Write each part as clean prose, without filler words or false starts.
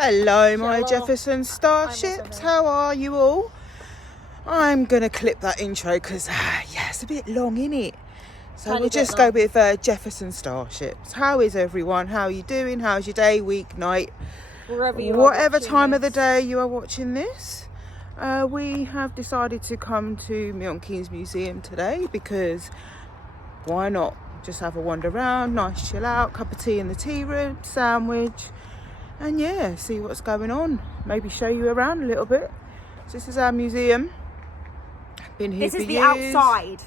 Hello, my Jefferson Starships. How are you all? I'm going to clip that intro because, it's a bit long, innit? So we'll just go with Jefferson Starships. How is everyone? How are you doing? How's your day, week, night? Whatever time of the day you are watching this. We have decided to come to Milton Keynes Museum today because why not? Just have a wander around, nice chill out, cup of tea in the tea room, sandwich. And yeah, see what's going on. Maybe show you around a little bit. So this is our museum. Been here for years. This is the outside.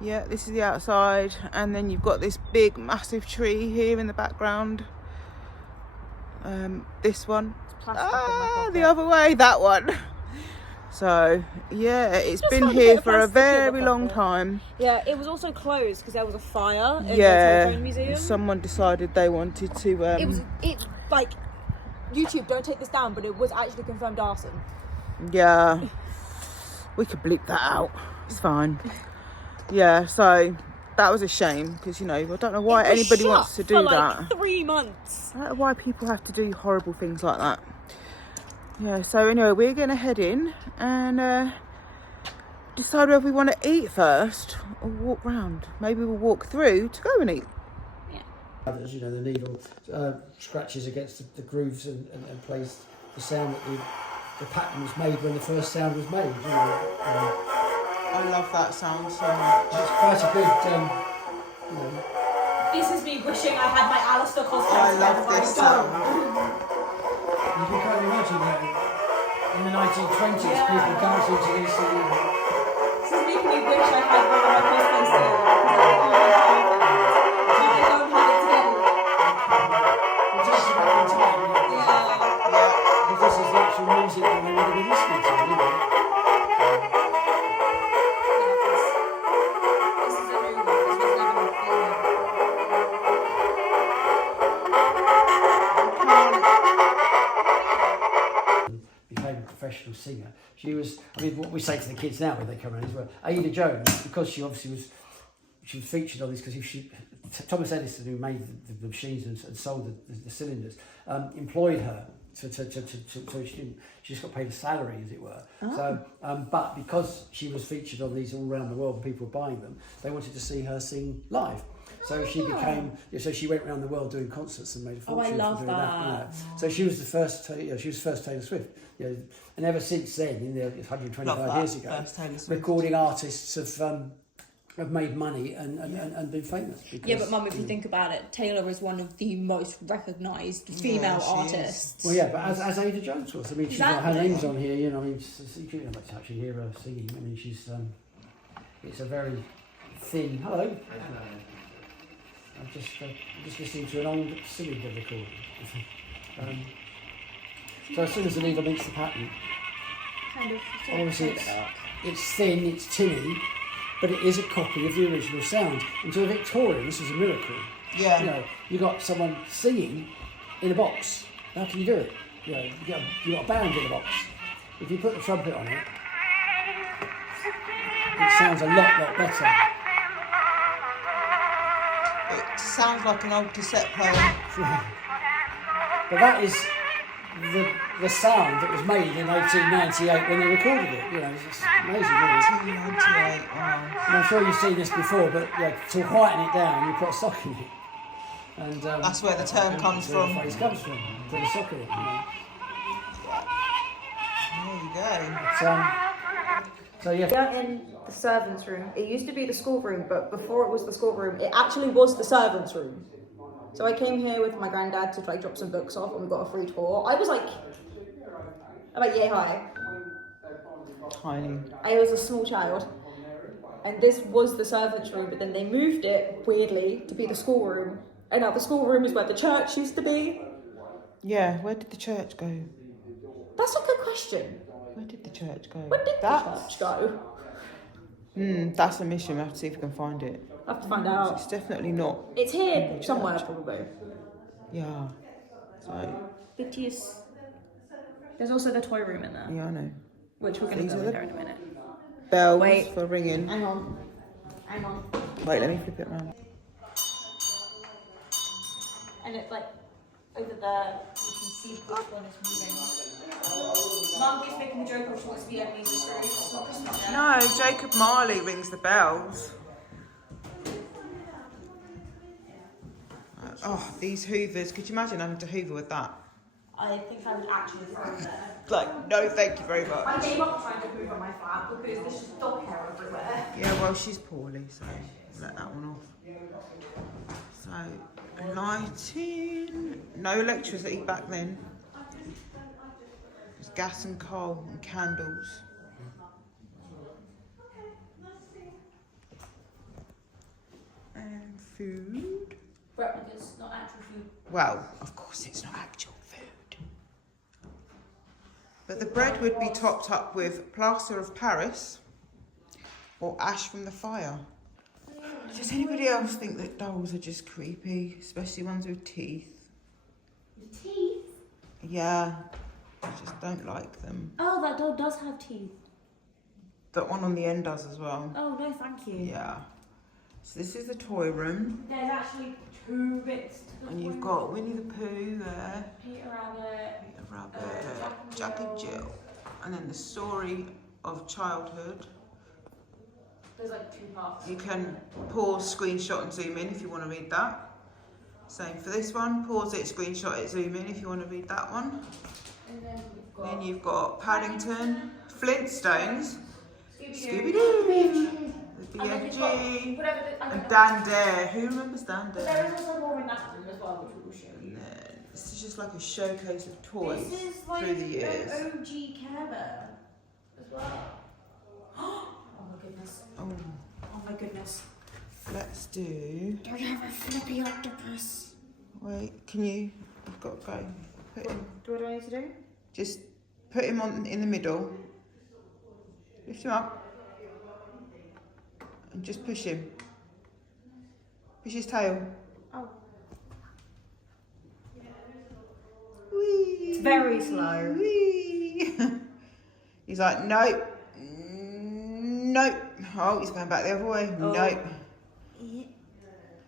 Yeah, this is the outside. And then you've got this big, massive tree here in the background. This one. The other way, that one. So yeah, it's been here for a very long time. Yeah, it was also closed because there was a fire in the telephone museum. Someone decided they wanted to. It like YouTube, don't take this down, but it was actually confirmed arson. Yeah, we could bleep that out. It's fine. Yeah, so that was a shame because I don't know why anybody wants to do that. 3 months. I don't know why people have to do horrible things like that. Yeah, so anyway, we're going to head in and decide whether we want to eat first or walk round. Maybe we'll walk through to go and eat. Yeah. As the needle scratches against the grooves and plays the sound that the pattern was made when the first sound was made. I love that sound so much. It's quite a good, This is me wishing I had my Alistair costume. I love this sound. You can kind of imagine that in the 1920s, people dancing to this. This is making me wish I had one of my cosplays still. I don't have it together. It takes you back in time. Yeah. Because this is the actual music that we would have been listening to, This is a new one. This was never a film. Became a professional singer. She was, what we say to the kids now when they come around is, well, Ada Jones, because she obviously was featured on this because Thomas Edison, who made the machines and sold the cylinders, employed her so she just got paid a salary, as it were. Oh. So, but because she was featured on these all around the world and people were buying them, they wanted to see her sing live. So she became. So she went around the world doing concerts and made a fortune from doing that. So she was the first. She was first Taylor Swift. And ever since then, in the 125 years ago, recording artists have made money and been famous. Yeah, but Mum, if you think about it, Taylor is one of the most recognised female artists. Well, yeah, but as Ada Jones was. I mean, she's got her name's on here. You can actually hear her singing. I mean, she's. It's a very thin. Hello. I'm just listening to an old cylinder recording. So as soon as the needle meets the pattern, obviously it's thin, it's tinny, but it is a copy of the original sound. And to a Victorian, this is a miracle. Yeah. You got someone singing in a box. How can you do it? You got a band in a box. If you put the trumpet on it, it sounds a lot better. It sounds like an old cassette player. But that is the sound that was made in 1898 when they recorded it. It's amazing, really. 1898, wow. And I'm sure you've seen this before, but to quieten it down, you put a sock in it. And that's where the term comes from. The phrase comes from. Put a sock in it. There you go. So yeah. We're in the servants' room. It used to be the schoolroom, but before it was the schoolroom, it actually was the servants' room. So I came here with my granddad to try drop some books off, and we got a free tour. I was like about yay high. Tiny. I was a small child, and this was the servants' room. But then they moved it weirdly to be the schoolroom, and now the schoolroom is where the church used to be. Yeah, where did the church go? That's a good question. Where did the church go? Where did the church go? That's a mission. We have to see if we can find it. I have to find out. It's definitely not. It's here somewhere, probably. Yeah. So. There's also the toy room in there. Yeah, I know. Which we're going to go in there in a minute. Bells for ringing. Hang on. Wait, let me flip it around. And it's like over there. can see which one is moving. Mum keeps making the joke of she wants to be Ebenezer Scrooge. It's not Christmas yet. No, Jacob Marley rings the bells. Oh, these hoovers. Could you imagine having to hoover with that? I think I would actually throw there. Like, no, thank you very much. I gave up trying to hoover my flat because there's just dog hair everywhere. Yeah, well, she's poorly, so let that one off. So, lighting. No electricity back then. Just gas and coal and candles. And food. Replicas, not actual food. Well, of course it's not actual food. But the bread would be topped up with plaster of Paris or ash from the fire. Does anybody else think that dolls are just creepy, especially ones with teeth? The teeth? Yeah, I just don't like them. Oh, that doll does have teeth. That one on the end does as well. Oh, no, thank you. Yeah. So this is the toy room. There's actually 2 bits to the And you've toy got Winnie the Pooh there. Peter Rabbit. Peter Rabbit, Jack and Jill. And then the story of childhood. There's like 2 parts. You can pause, screenshot and zoom in if you want to read that. Same for this one. Pause it, screenshot it, zoom in if you want to read that one. And then we've got... Then you've got Paddington, Flintstones, Scooby-Doo. Scooby-Doo, the And then you've got BFG, whatever the, I don't and know. Dan Dare. Who remembers Dan But Dare? there is also more in that room as well, which we will show you. And then this is just like a showcase of toys This is like through the years. an OG Care Bear as well. Oh my goodness. Oh, Oh my goodness. let's do. Do we have a flippy octopus? Wait, can you? I've got to go. Put him. What do I need to do? Just put him on in the middle. Lift him up. And just push him. Push his tail. Oh. Whee! It's very slow. Whee! He's like, nope. Nope. Oh, he's going back the other way. Oh. Nope.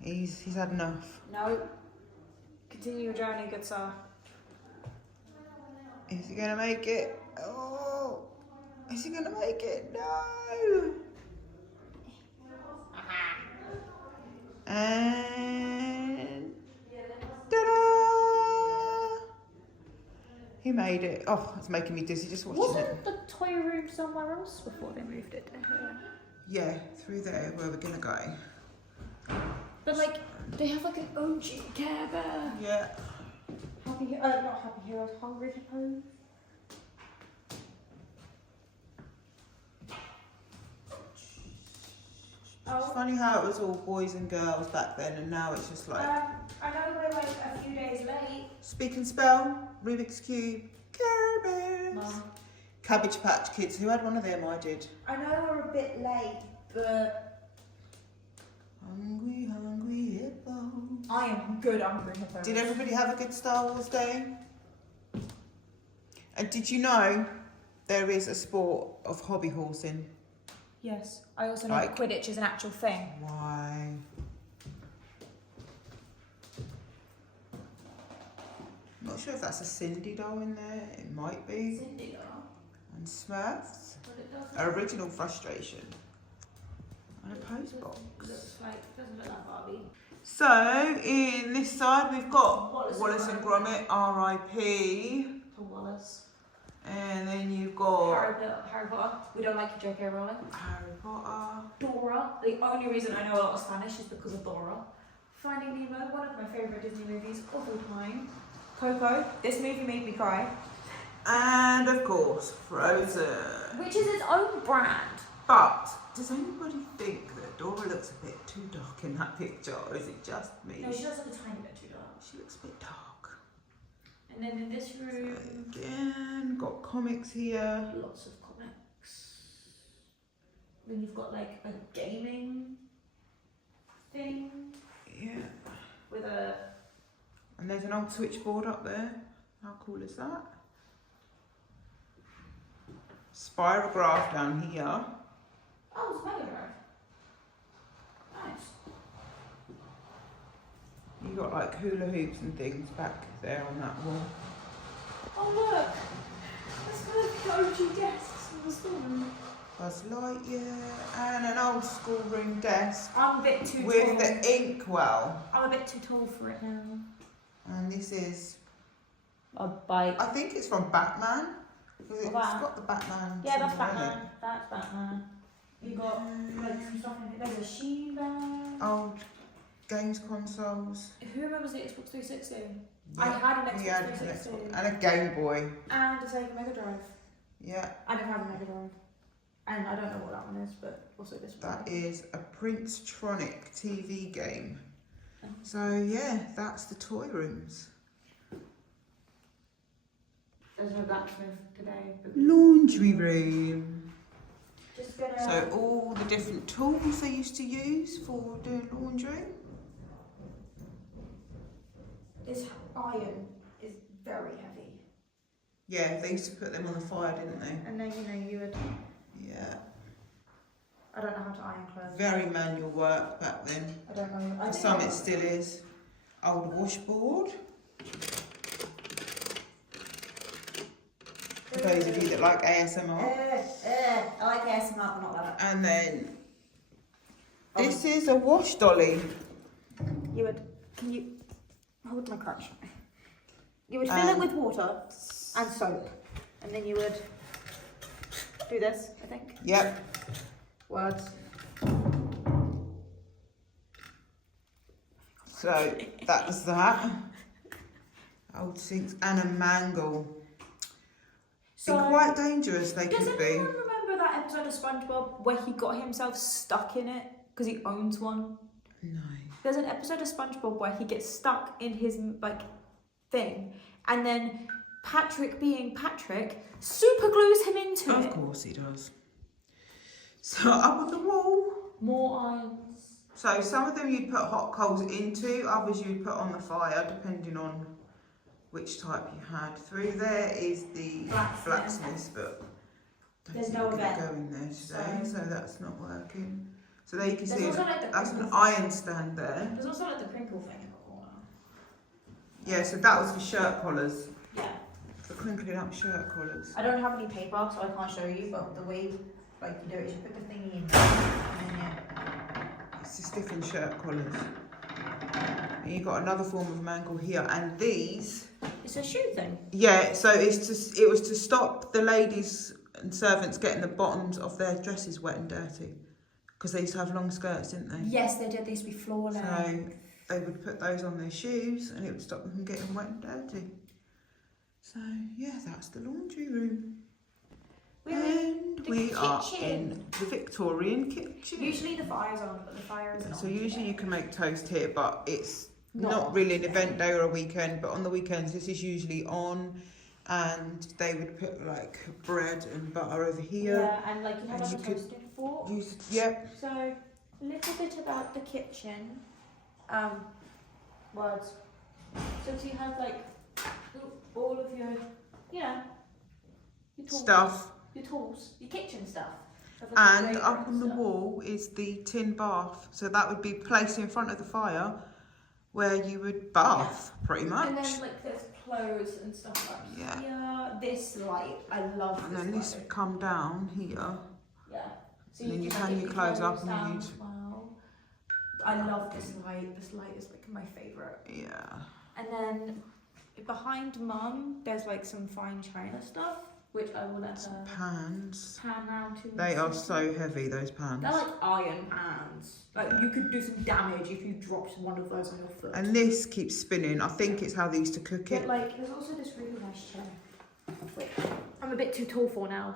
He's had enough. No. Continue your journey, good sir. Is he gonna make it? Oh, is he gonna make it? No. And ta-da! He made it. Oh, it's making me dizzy just watching it. Wasn't the toy room somewhere else before they moved it to here? Yeah, through there where we're gonna go. But like, they have like an OG Care Bear. Yeah. Not Happy Heroes, Hungry Hippos. It's funny how it was all boys and girls back then, and now it's just like I know we're like a few days late. Speak and Spell, Rubik's Cube, Care Bears, Mum. Cabbage Patch Kids. Who had one of them? I did. I know we're a bit late, but Hungry, hungry hippo. I am good Hungry Hippos. Did everybody have a good Star Wars day? And did you know there is a sport of hobby horsing? Yes. I also know Like- that Quidditch is an actual thing. Why? I'm not sure if that's a Cindy doll in there. It might be. Cindy doll. And Smurfs. But it doesn't. Original Frustration. And a pose box. Doesn't look like Barbie. So, in this side we've got Wallace Wallace and and Gromit, R.I.P. For Wallace. And then you've got Harry Potter. We don't like you, J.K. Rowling. Harry Potter. Dora. The only reason I know a lot of Spanish is because of Dora. Finding Nemo, one of my favourite Disney movies of all time. Coco. This movie made me cry. And of course, Frozen. Which is its own brand. But does anybody think that Dora looks a bit too dark in that picture, or is it just me? No, she does look a tiny bit too dark. She looks a bit dark. And then in this room, Again, got comics here. lots of comics. Then you've got like a gaming thing Yeah. with a. And there's an old switchboard up there. How cool is that? Spirograph down here. Oh, it's Mega Drive. Nice. You got like hula hoops and things back there on that wall. Oh look! That's one of the OG desks from the schoolroom. Buzz Lightyear and an old schoolroom desk I'm a bit too tall. with the inkwell. I'm a bit too tall for it now. And this is, A bike. I think it's from Batman. Because it's got the Batman. Yeah, that's symbol in Batman. it. That's Batman. You got like some stuff in it. There's a machine gun. Old games consoles. Who remembers the Xbox 360? Yeah, I had an we Xbox had an 360. Xbox and a Game Boy. And a Sega Mega Drive. Yeah. I didn't have a Mega Drive. And I don't know what that one is, but also this one. That is a Prince-tronic TV game. So yeah, that's the toy rooms. There's no blacksmith today. Laundry room. Just gonna. So all the different tools they used to use for doing laundry. This iron is very heavy. Yeah, they used to put them on the fire, didn't they? And then, you would. Yeah. I don't know how to iron clothes. Very manual work back then. I don't know. For some it still is. Old washboard. For those of you that like ASMR. I like ASMR, but not that. And then this is a wash dolly. You would. Can you hold my crutch? You would fill it with water and soap, and then you would do this. I think. Yep. Words. So that's that. Old sinks and a mangle. So, quite dangerous they does could be. anyone remember that episode of SpongeBob where he got himself stuck in it because he owns one? No. There's an episode of SpongeBob where he gets stuck in his thing, and then Patrick, being Patrick, super glues him into it. Of course he does. So up on the wall. More irons. So some of them you'd put hot coals into, others you'd put on the fire, depending on which type you had. Through there is the blacksmith, but There's don't no think we're event. gonna go in there today, so that's not working. So there you can There's see also like the that's an crinkle iron stand there. There's also like the crinkle thing in the corner. Yeah, so that was for shirt collars, Yeah. for crinkling up shirt collars. I don't have any paper, so I can't show you, but the way you do it is you put the thingy in there, and then It's to stiffen shirt collars. And you've got another form of mangle here, and these. It's a shoe thing. Yeah, so it was to stop the ladies and servants getting the bottoms of their dresses wet and dirty, because they used to have long skirts, didn't they? Yes, they did. They used to be floor So length. they would put those on their shoes, and it would stop them from getting wet and dirty. So yeah, that's the laundry room. We're in And the we are kitchen. in the Victorian kitchen. Usually the fire's on, but the fire isn't on. So usually you can make toast here, but it's Not not on really an today. event day or a weekend. But on the weekends, this is usually on, and they would put like bread and butter over here. Yeah, and like you have And like you a could toasted fork. Yep. So, a little bit about the kitchen. Words. So you have like all of your, your tools, Stuff. your tools, your kitchen stuff. Stuff like And grater up and on the stuff. wall is the tin bath. So that would be placed in front of the fire, where you would bath, pretty much. And then like there's clothes and stuff like Yeah. here. This light, I love And this then this light. would come down here. Yeah. So and then you can, hang like, your if clothes up and down you'd- as well. I love this light. This light is like my favourite. Yeah. And then behind Mum, there's like some fine china stuff, which I will let her Pans. pan round to. They are so heavy, those pans. They're like iron pans. Like you could do some damage if you dropped one of those on your foot. And this keeps spinning. I think it's how they used to cook But it. like, there's also this really nice chair, which I'm a bit too tall for now.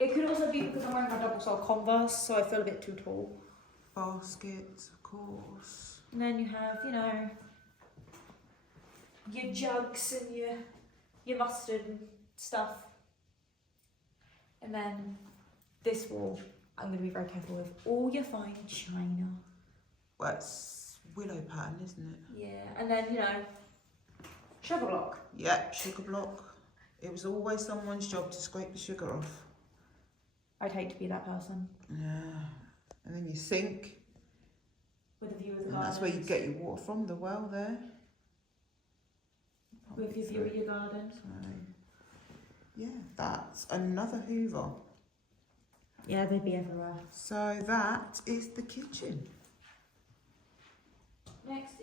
It could also be because I'm wearing my double-sole Converse, so I feel a bit too tall. Baskets, of course. And then you have, your jugs and your mustard and stuff. And then this wall, I'm going to be very careful with all your fine china. Well, it's willow pattern, isn't it? Yeah, and then, sugar block. Yep, sugar block. It was always someone's job to scrape the sugar off. I'd hate to be that person. Yeah. And then your sink. With a view of the And garden. that's where you get your water from, the well there. With your view of your garden. So, yeah, that's another Hoover. Yeah, they'd be everywhere. So that is the kitchen. Next.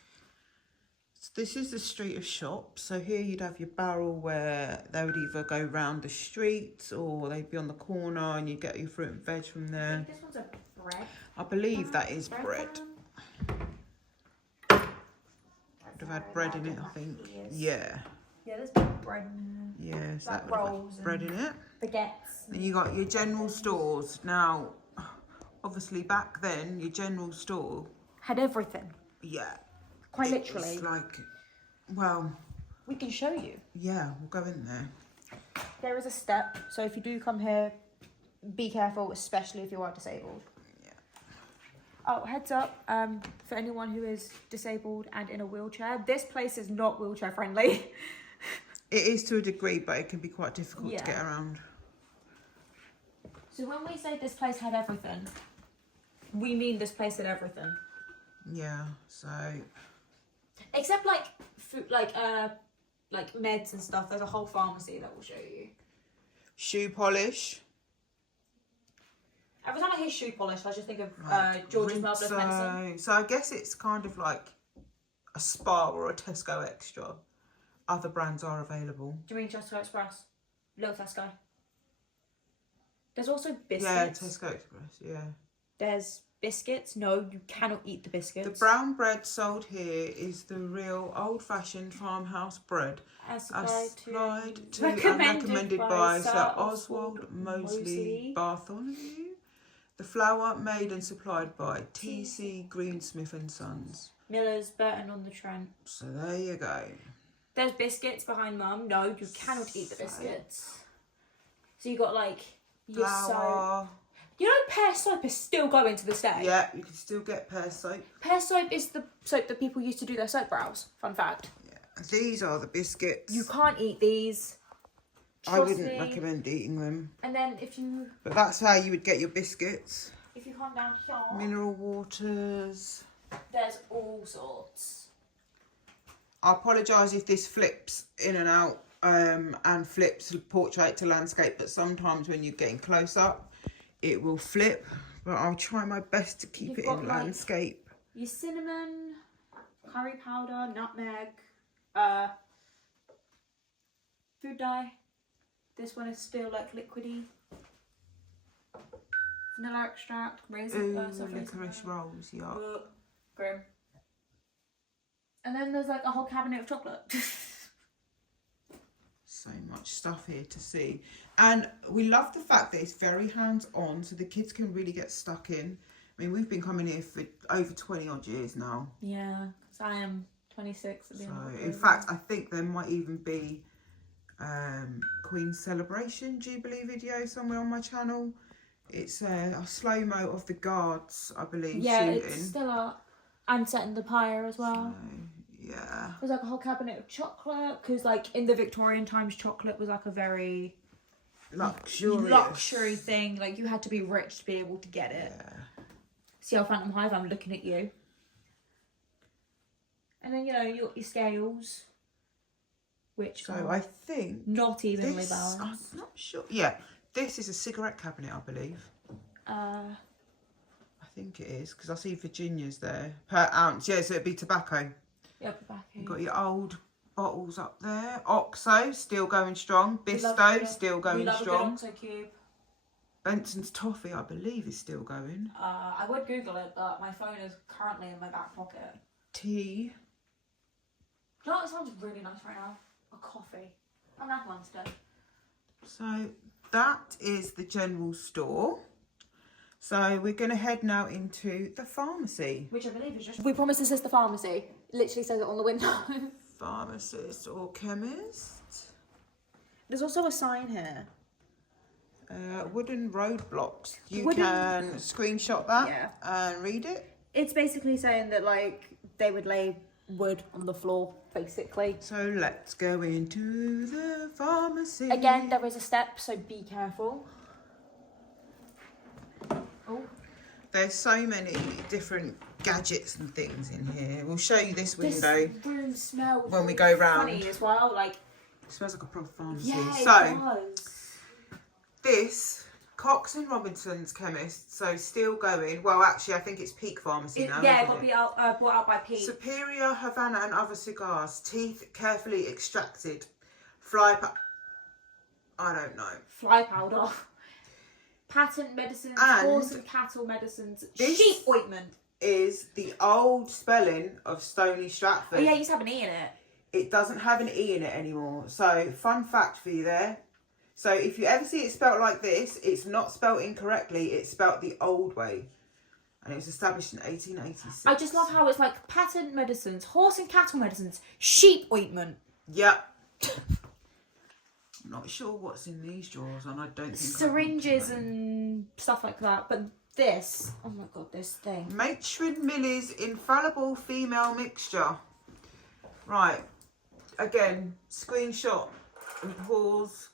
So this is the street of shops. So here you'd have your barrel where they would either go round the street or they'd be on the corner and you get your fruit and veg from I there. think this one's a bread. I believe that is bread. Would have had bread in it, I think. Yeah. Yeah, there's bread in Yes, Like that would have rolls had bread in it. there. Baguettes. Then you got your general stores. Now, obviously back then, your general store, Had everything. yeah. Quite it literally. was like, well, We can show you. yeah, we'll go in there. There is a step, so if you do come here, be careful, especially if you are disabled. Yeah. Oh, heads up, for anyone who is disabled and in a wheelchair, this place is not wheelchair friendly. It is to a degree, but it can be quite difficult Yeah. to get around. So when we say this place had everything, we mean this place had everything. Yeah, so Except like food, like meds and stuff. There's a whole pharmacy that will show you. shoe polish. Every time I hear shoe polish, I just think of like George's Marvellous Medicine. So I guess it's kind of like a Spar or a Tesco Extra. Other brands are available. Do you mean Tesco Express? Little Tesco. There's also biscuits. Yeah, Tesco Express, yeah. There's biscuits. No, you cannot eat the biscuits. The brown bread sold here is the real old-fashioned farmhouse bread, as supplied to and recommended recommended by Sir Oswald Mosley Bartholomew. The flour made and supplied by T.C. Greensmith and Sons. Miller's, Burton on the Trent. So there you go. There's biscuits behind Mum. No, you cannot eat the biscuits. So you got like your soap. Flour. You know, pear soap is still going to this day. Yeah, you can still get pear soap. Pear soap is the soap that people use to do their soap brows. Fun fact. Yeah. These are the biscuits. You can't eat these. I Trust wouldn't me. recommend eating them. And then if you But that's how you would get your biscuits. come down here, Mineral waters. there's all sorts. I apologise if this flips in and out and flips portrait to landscape, but sometimes when you're getting close up, it will flip. But I'll try my best to keep You've it got, in like, landscape. Your cinnamon, curry powder, nutmeg, food dye. This one is still like liquidy. Vanilla extract, raisin, Ooh, licorice rolls, yeah. Grim. And then there's like a whole cabinet of chocolate. So much stuff here to see. And we love the fact that it's very hands-on, so the kids can really get stuck in. I mean, we've been coming here for over 20 odd years now. Yeah, because I am 26 at the So, end of in fact, I think there might even be Queen's Celebration Jubilee video somewhere on my channel. It's a slow-mo of the guards, I believe, yeah, shooting. it's still up. And setting the pyre as well. So, yeah. There's like a whole cabinet of chocolate, because like in the Victorian times, chocolate was like a very Luxurious. luxury thing. Like you had to be rich to be able to get it. Yeah. See how Phantom Hive, I'm looking at you. And then, you know, your scales, which So are I think not evenly this, I'm balanced. not sure. Yeah, this is a cigarette cabinet, I believe. I think it is, because I see Virginia's there. Per ounce, yeah, so it'd be tobacco. Yep, back here. You've got your old bottles up there. Oxo, still going strong. Bisto, still going strong. So cube. Benson's Toffee, I believe, is still going. I would Google it, but my phone is currently in my back pocket. Tea. You know what sounds really nice right now? A coffee. I'm gonna have one today. So that is the general store. So we're going to head now into the pharmacy. Which I believe is just... We promise this is the pharmacy. It literally says it on the window. Pharmacist or chemist. There's also a sign here. Wooden roadblocks. You Wooden- can screenshot that Yeah. and read it. It's basically saying that, like, they would lay wood on the floor, basically. So let's go into the pharmacy. Again, there is a step, so be careful. Oh. There's so many different gadgets and things in here. We'll show you this This window room smells when we go round. funny as well. Like, it smells like a proper pharmacy. yeah, it So does. this Cox and Robinson's chemist, so still going. Well, actually, I think it's Peak Pharmacy now. Yeah, it isn't got bought out by Pete. Superior Havana and other cigars. Teeth carefully extracted. Fly. I don't know. Fly powder. Patent medicines, And horse and cattle medicines, this sheep ointment. Is the old spelling of Stony Stratford. Oh yeah, it used to have an E in it. It doesn't have an E in it anymore. So, fun fact for you there. So, if you ever see it spelt like this, it's not spelt incorrectly. It's spelt the old way. And it was established in 1886. I just love how it's like patent medicines, horse and cattle medicines, sheep ointment. Yep. I'm not sure what's in these drawers, and I don't think Syringes and stuff like that. But this, oh my god, this thing. Matron Millie's infallible female mixture. Right. Again, screenshot and pause,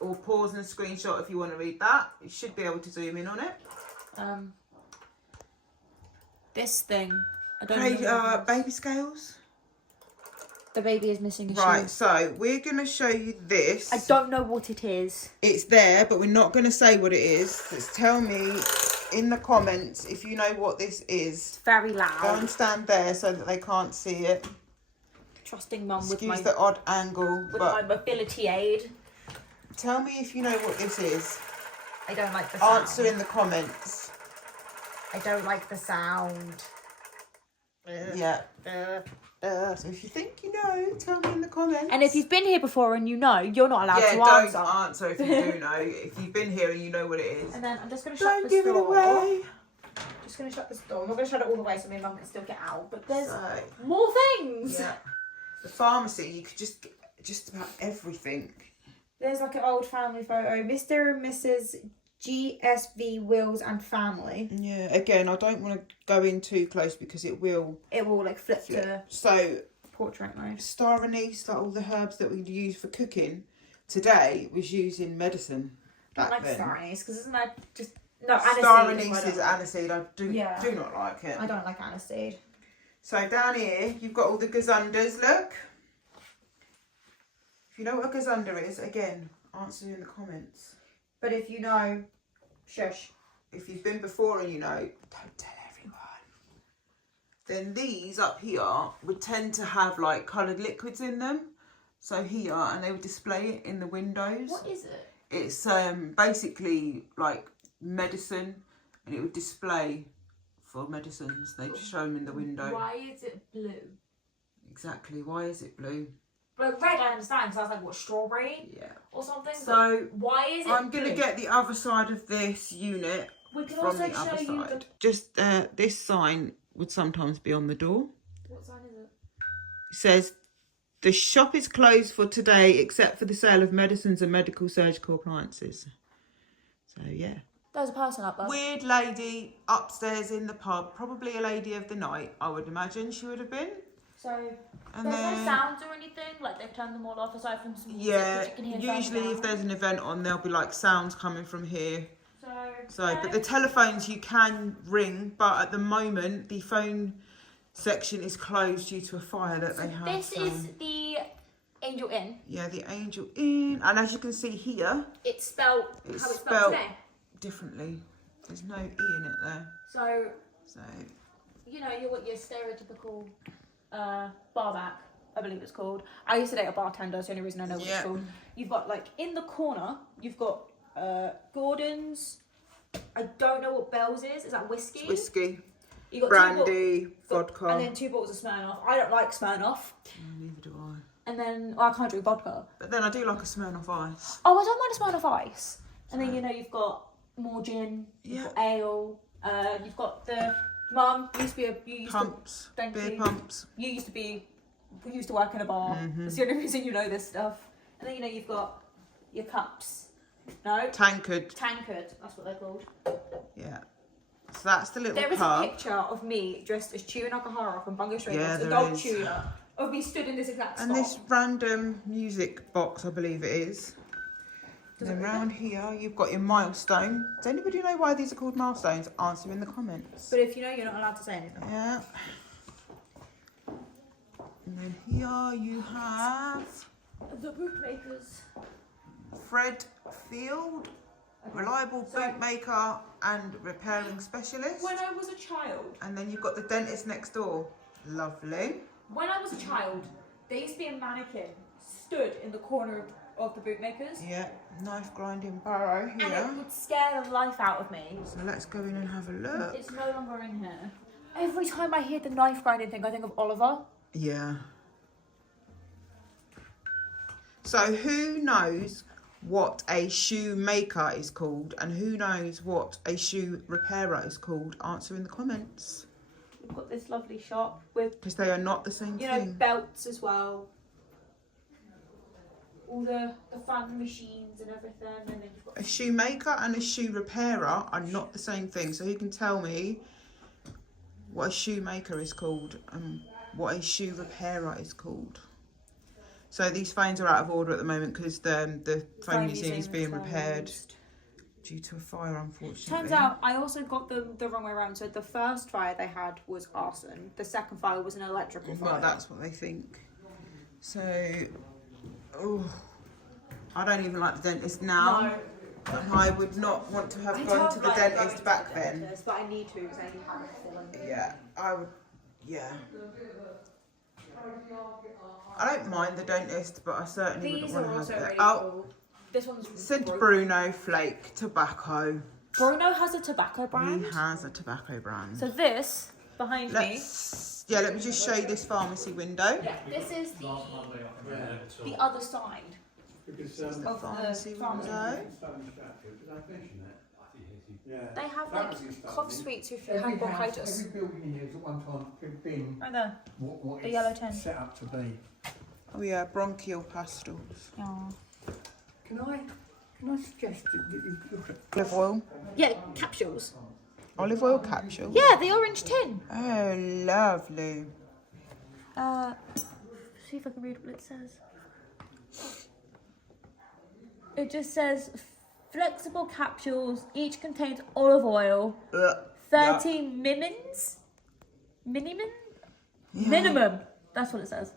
or pause and screenshot if you want to read that. You should be able to zoom in on it. This thing. I don't know. Baby scales. The baby is missing a shoe. Right, so we're going to show you this. I don't know what it is. It's there, but we're not going to say what it is. Just tell me in the comments if you know what this is. It's very loud. Go and stand there so that they can't see it. Trusting mum with Excuse the odd angle. my mobility aid. Tell me if you know what this is. I don't like the sound. Answer in the comments. I don't like the sound. Yeah. So if you think you know, tell me in the comments. And if you've been here before and you know, you're not allowed to don't answer. answer if you do know. If you've been here and you know what it is. And then I'm just going to shut Don't this give it door. away. Just going to shut this door. I'm not going to shut it all the way so me and mum can still get out. But there's So, more things. yeah. The pharmacy, you could just get just about everything. There's like an old family photo. Mr. and Mrs. GSV Wills and family. Yeah, again, I don't want to go in too close because it will like flip to So, portrait mode. star anise, like all the herbs that we use for cooking, today was used in medicine. I Back like then. star anise because isn't that just no aniseed? Star anise is aniseed. I do not like it. I don't like aniseed. So down here, you've got all the gazundas. Look. If you know what a gazunda is, again, answer in the comments. But if you know, shush. If you've been before and you know, don't tell everyone. Then these up here would tend to have like coloured liquids in them. So here, and they would display it in the windows. What is it? It's basically like medicine, and it would display for medicines. They just show them in the window. Why is it blue? Exactly. Why is it blue? But red, I understand, because I was like, what, strawberry? Yeah. Or something? So but why is it I'm going to blue? get the other side of this unit We can from also the other show you side. Just this sign would sometimes be on the door. What sign is it? It says, the shop is closed for today except for the sale of medicines and medical surgical appliances. So, yeah. There's a person up there. Weird lady upstairs in the pub. Probably a lady of the night, I would imagine she would have been. So, And there's then, no sounds or anything? Like, they've turned them all off aside from some music, yeah, which you can hear usually further if there's an event on, there'll be like sounds coming from here. So, But the telephones you can ring, but at the moment the phone section is closed due to a fire that they have. This is the Angel Inn. Yeah, the Angel Inn, and as you can see here, It's spelled how it's it's spelled spelt today. differently. There's no E in it there. So, So you know, you're what your stereotypical bar back, I believe it's called. I used to date a bartender, it's the only reason I know what it's called. You've got, like, in the corner, you've got Gordon's, I don't know what Bell's is that whiskey? it's whiskey, You got brandy, vodka. and then 2 bottles of Smirnoff. I don't like Smirnoff. Neither do I. And then, I can't drink vodka. But then I do like a Smirnoff Ice. Oh, I don't mind a Smirnoff Ice. And then, you know, you've got more gin, you've got ale, you've got the... Mum, you used to be Pumps, beer you. pumps. You used to work in a bar. That's the only reason you know this stuff. And then, you know, you've got your cups. No? Tankard. Tankard, that's what they're called. Yeah. So that's the little There is pub. a picture of me dressed as Chewie Nakahara from Bungo Stray Yeah, Dogs, there adult is. Chewie, of me stood in this exact spot. And this random music box, I believe it is. Then round here, you've got your milestone. Does anybody know why these are called milestones? Answer in the comments. But if you know, you're not allowed to say anything. Yeah. And then here you have The bootmakers. Fred Field, reliable bootmaker and repairing specialist. When I was a child. And then you've got the dentist next door. Lovely. When I was a child, there used to be a mannequin stood in the corner of the bootmakers. Yeah, knife grinding barrow And here. it would scare the life out of me. So let's go in and have a look. It's no longer in here. Every time I hear the knife grinding thing, I think of Oliver. Yeah. So who knows what a shoemaker is called and who knows what a shoe repairer is called? Answer in the comments. We've got this lovely shop with, Because they are not the same you know, thing. belts as well. All the fun machines and everything. And then you've got A shoemaker and a shoe repairer are not the same thing. So who can tell me what a shoemaker is called and what a shoe repairer is called? So these phones are out of order at the moment because the phone museum is being repaired due to a fire, unfortunately. Turns out I also got them the wrong way around. So the first fire they had was arson. The second fire was an electrical fire. Well, that's what they think. So, oh, I don't even like the dentist now. No. And I would not want to have gone to the dentist back then. But I need to because I need to have a filling. Yeah, I would, yeah. I don't mind the dentist, but I certainly These wouldn't are want to also have it. really Oh, cool. This one's St. broken. Bruno Flake Tobacco. Bruno has a tobacco brand. He has a tobacco brand. So this behind me. Let me just show you this pharmacy window. Yeah, this is the other side of the Pharmacy pharmacy. window. They have like cough sweets if you have bronchitis. Every building in here has at one time been Right there. what The it's yellow tin. set up to be. Oh yeah, bronchial pastils. Can I suggest that you look at Olive oil. Yeah, capsules. Olive oil capsule. Yeah, the orange tin. Oh, lovely. See if I can read what it says. It just says flexible capsules. Each contains olive oil. Ugh. 30 mimins. Minimum. That's what it says.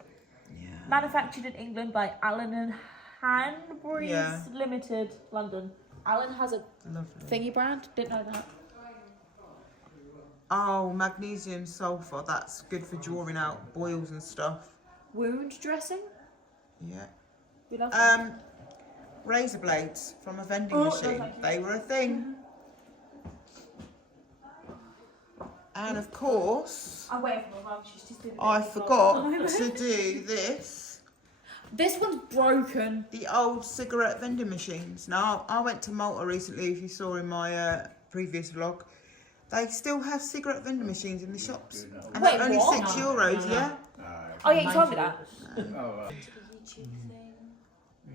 Yeah. Manufactured in England by Allen and Hanbury's Yeah. Limited, London. Allen has a Lovely. thingy brand. Didn't know that. Oh, magnesium sulfur. That's good for drawing out boils and stuff. Wound dressing. Yeah. We love that. Razor blades from a vending Oh, no, machine. thank you. They were a thing. And of course, I'm waiting for my mum. She's just doing. I forgot to do this. This one's broken. The old cigarette vending machines. Now, I went to Malta recently, if you saw in my previous vlog. They still have cigarette vending machines in the shops. And Wait, they're only what? €6, yeah? Oh yeah, you told me that.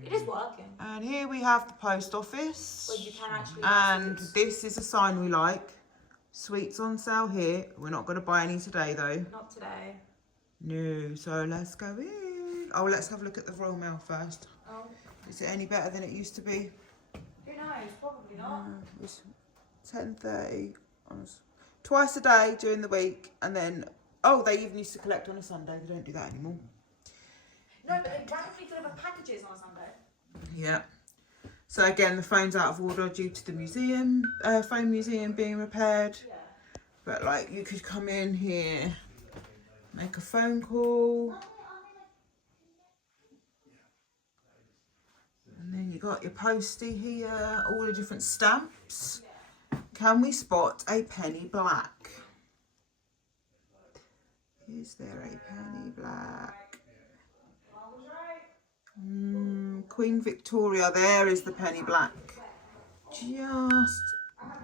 It is working. And here we have the post office. Well, you can actually. And this is a sign we like. Sweets on sale here. We're not going to buy any today, though. Not today. No, so let's go in. Oh, let's have a look at the Royal Mail first. Oh. Is it any better than it used to be? Who knows? Probably not. It's 10:30. Twice a day during the week, and then they even used to collect on a Sunday. They don't do that anymore. No, but they randomly deliver packages on a Sunday. Yeah. So again, the phone's out of order due to the museum, phone museum being repaired. Yeah. But like, you could come in here, make a phone call. And then you got your postie here, all the different stamps. Can we spot a penny black? Is there a penny black? Queen Victoria, there is the penny black. Just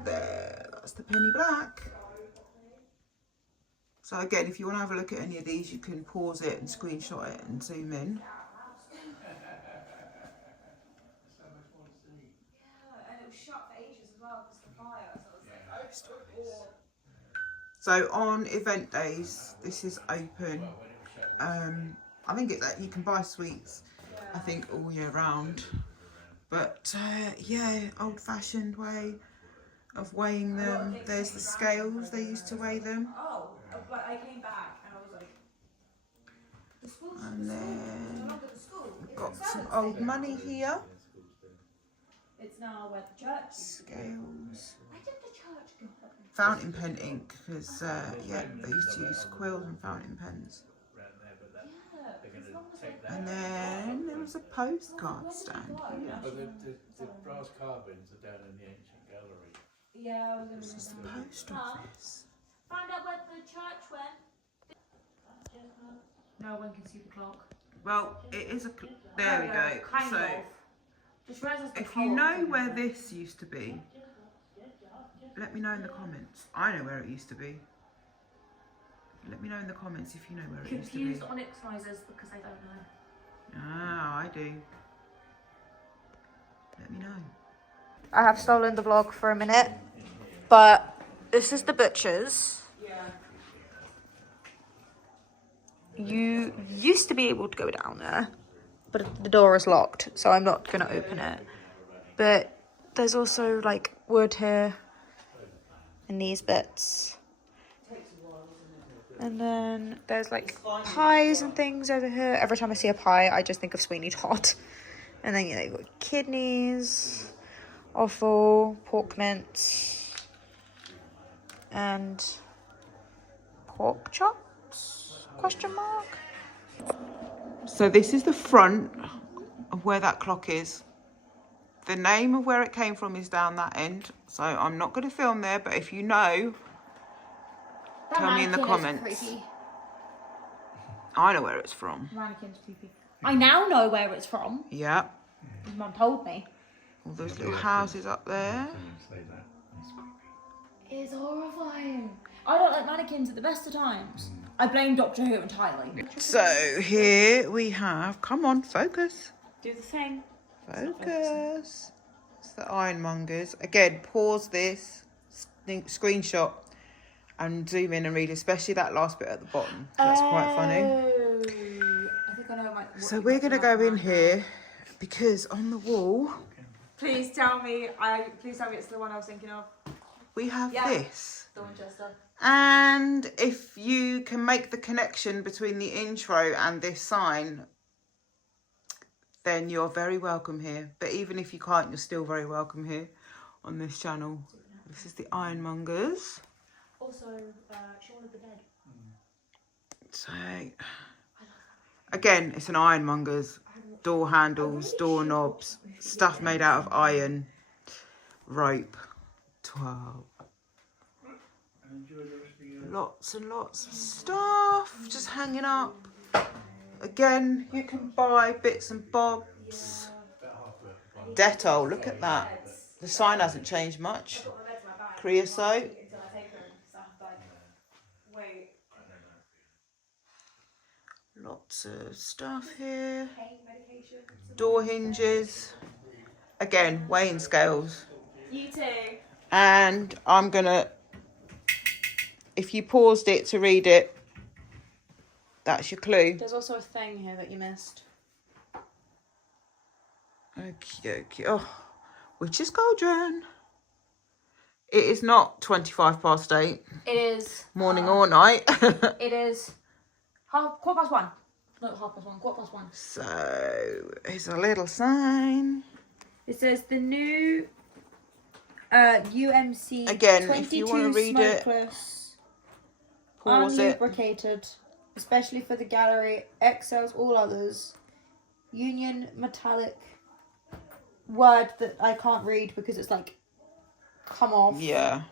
there, that's the penny black. So again, if you want to have a look at any of these, you can pause it and screenshot it and zoom in. And it was shut for ages as well because the fire. So on event days, this is open. I think that you can buy sweets, I think, all year round. But yeah, old-fashioned way of weighing them. There's the scales they used to weigh them. Oh, but I came back and I was like, the school's And then no longer the school. we've got some old money here. It's now where the church. Scales. Where did the church go? Fountain pen ink, because yeah, they used to use quills and fountain pens. And then there was a postcard stand here. But the brass carvings are down in the ancient gallery. Yeah, I was This is the post office. Find out where the church went. No one can see the clock. Well, it is a. There we go. Kind So, of. Just realised the if you know where this used to be, let me know in the comments. I know where it used to be. Let me know in the comments if you know where it used to be. Confused onyx risers because I don't know. Ah, I do. Let me know. I have stolen the vlog for a minute, but this is the butcher's. Yeah. You used to be able to go down there, but the door is locked, so I'm not going to open it. But there's also like wood here and these bits. And then there's like pies and things over here. Every time I see a pie, I just think of Sweeney Todd. And then you've got kidneys, offal, pork mince, and pork chops? Question mark. So this is the front of where that clock is. The name of where it came from is down that end. So I'm not going to film there, but if you know, tell me in the comments. I know where it's from. Mannequin's creepy. I now know where it's from. Yeah. Mum told me. All those little houses up there. It's horrifying. I don't like mannequins at the best of times. I blame Doctor Who entirely. So here we have, come on, focus. Do the thing. Focus. It's the ironmongers. Again, pause this, screenshot, and zoom in and read, especially that last bit at the bottom. That's quite funny. I think I know So we're going to go in here because on the wall Please tell me it's the one I was thinking of. we have this. The Winchester. And if you can make the connection between the intro and this sign, then you're very welcome here. But even if you can't, you're still very welcome here on this channel. This is the Ironmongers. Also, Shaun of the Dead. So, again, it's an Ironmongers. Door handles, doorknobs, stuff made out of iron, rope, 12. Lots and lots of stuff just hanging up. Again, you can buy bits and bobs. Dettol, look at that. The sign hasn't changed much. Creosote. Lots of stuff here. Door hinges. Again, weighing scales. You too. And I'm gonna, if you paused it to read it, that's your clue. There's also a thing here that you missed. Okay. Oh, Witch's Cauldron. It is not 8:25. It is. Morning or night. It is 1:15. No, 1:30. 1:15. So, here's a little sign. It says the new UMC Again, if you want to read it, smokeless, pause it. unlubricated, especially for the gallery, excels all others. Union metallic word that I can't read because it's like come off. Yeah.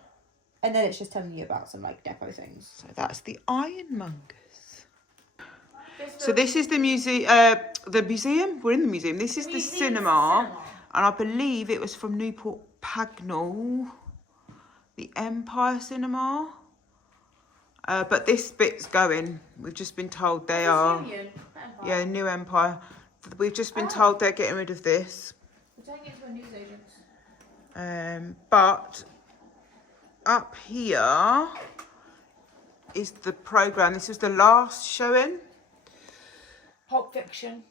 And then it's just telling you about some like depot things. So that's the Ironmongers. So this is the museum. The museum. We're in the museum. This is the cinema, and I believe it was from Newport Pagnell, the Empire Cinema. But this bit's going. We've just been told they are. Yeah, New Empire. We've just been told they're getting rid of this. We're taking it to a newsagent. But up here is the programme. This was the last showing. Pulp Fiction.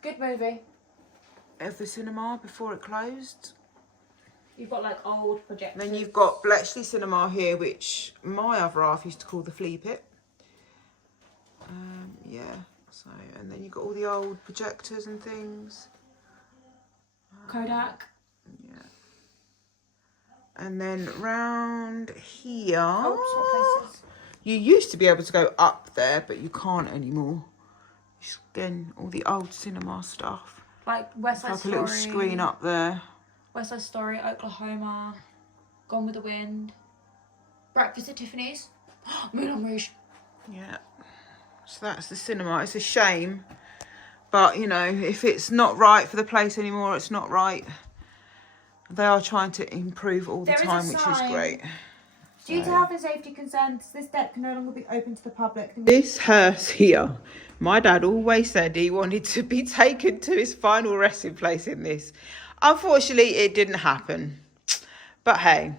Good movie. of the cinema before it closed. You've got like old projectors. Then you've got Bletchley Cinema here, which my other half used to call the flea pit. Yeah, so, and then you've got all the old projectors and things. Kodak. Yeah. And then round here, you used to be able to go up there, but you can't anymore. Just again, all the old cinema stuff. Like West Side Like Story. a little screen up there. West Side Story, Oklahoma, Gone with the Wind, Breakfast at Tiffany's, Moulin Rouge. Yeah. So that's the cinema. It's a shame, but you know, if it's not right for the place anymore, it's not right. They are trying to improve all the time, which is great. Due to health and safety concerns, this deck can no longer be open to the public. This hearse here, my dad always said he wanted to be taken to his final resting place in this. Unfortunately, it didn't happen. But hey,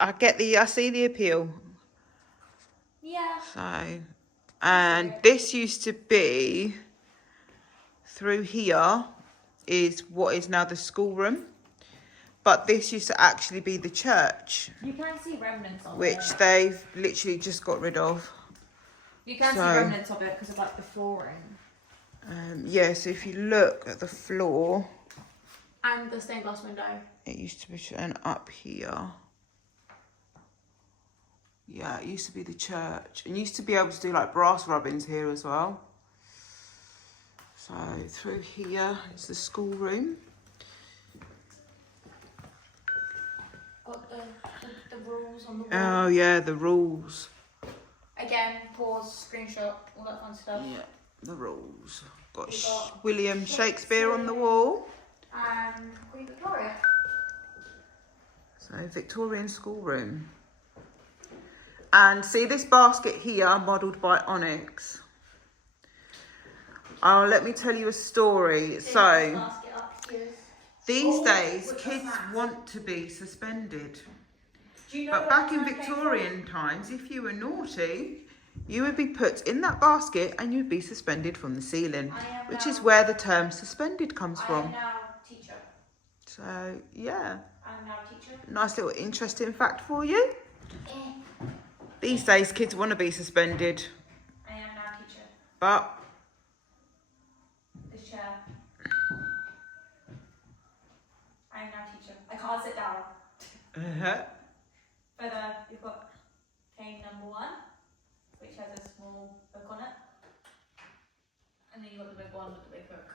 I see the appeal. Yeah. So, and this used to be, through here is what is now the schoolroom. But this used to actually be the church, You can see remnants of which it. they've literally just got rid of. You can see remnants of it because of like the flooring. Yeah, so if you look at the floor, And the stained glass window. it used to be, and up here, yeah, it used to be the church. And you used to be able to do like brass rubbings here as well. So through here is the schoolroom. Got the rules on the wall. Oh yeah, the rules. Again, pause, screenshot, all that fun stuff. Yeah, the rules. Got, We got William Shakespeare on the wall. And Queen Victoria. So Victorian schoolroom. And see this basket here, modelled by Onyx. Oh, let me tell you a story. So these days, kids want to be suspended. But back in Victorian times, if you were naughty, you would be put in that basket and you'd be suspended from the ceiling, which is where the term suspended comes I from. am now teacher. So, yeah. I'm now teacher. Nice little interesting fact for you. These days, kids want to be suspended, I am now teacher. but This chair. I am now teacher. I can't sit down. But you've got cane number 1, which has a small book on it. And then you've got the big one with the big book.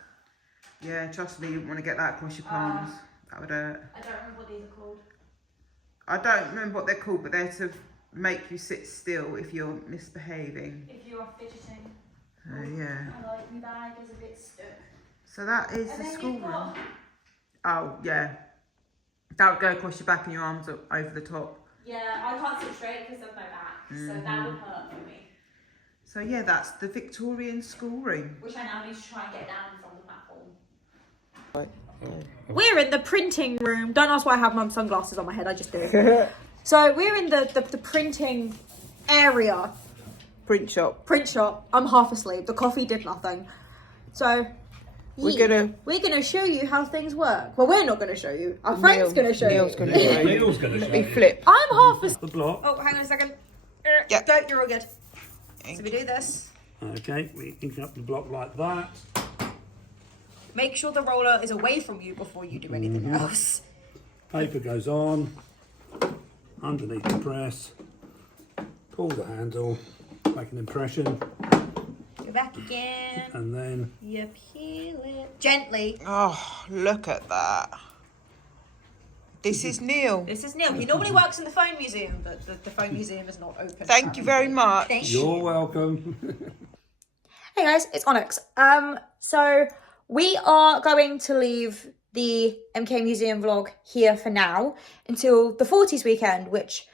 yeah, trust me, you wouldn't want to get that across your palms. That would hurt. I don't remember what these are called. I don't remember what they're called, but they're to make you sit still if you're misbehaving. If you are fidgeting. Yeah. I like my bag is a bit stuck. So that is And the then you've schoolroom. got Oh, yeah. That would go across your back and your arms up over the top. Yeah, I can't sit straight because of my back, so that would hurt for me. So yeah, that's the Victorian schoolroom. Which I now need to try and get down from the platform. We're in the printing room. Don't ask why I have my sunglasses on my head, I just do. So we're in the printing area. Print shop. Print shop. I'm half asleep. The coffee did nothing. So We're gonna show you how things work. Well, we're not gonna show you. Our friend's gonna show Neil's you. going to show you. Neil's going to Let show me you. flip. I'm half asleep. The block. Oh, hang on a second. Yep. Go, you're all good. So we do this. Okay, we ink up the block like that. Make sure the roller is away from you before you do anything else. Paper goes on, underneath the press, pull the handle, make an impression, Go back again. and then You peel it gently. Oh, look at that. This is Neil. This is Neil. He normally works in the phone museum, but the phone museum is not open. Thank you very much. Thank you. you're welcome. Hey guys, it's Onyx. So we are going to leave the MK Museum vlog here for now until the 40s weekend, which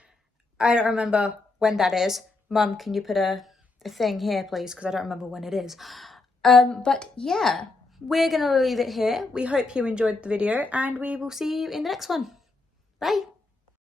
I don't remember when that is. Mum, can you put a thing here, please? Because I don't remember when it is. But yeah, we're going to leave it here. We hope you enjoyed the video and we will see you in the next one. Bye.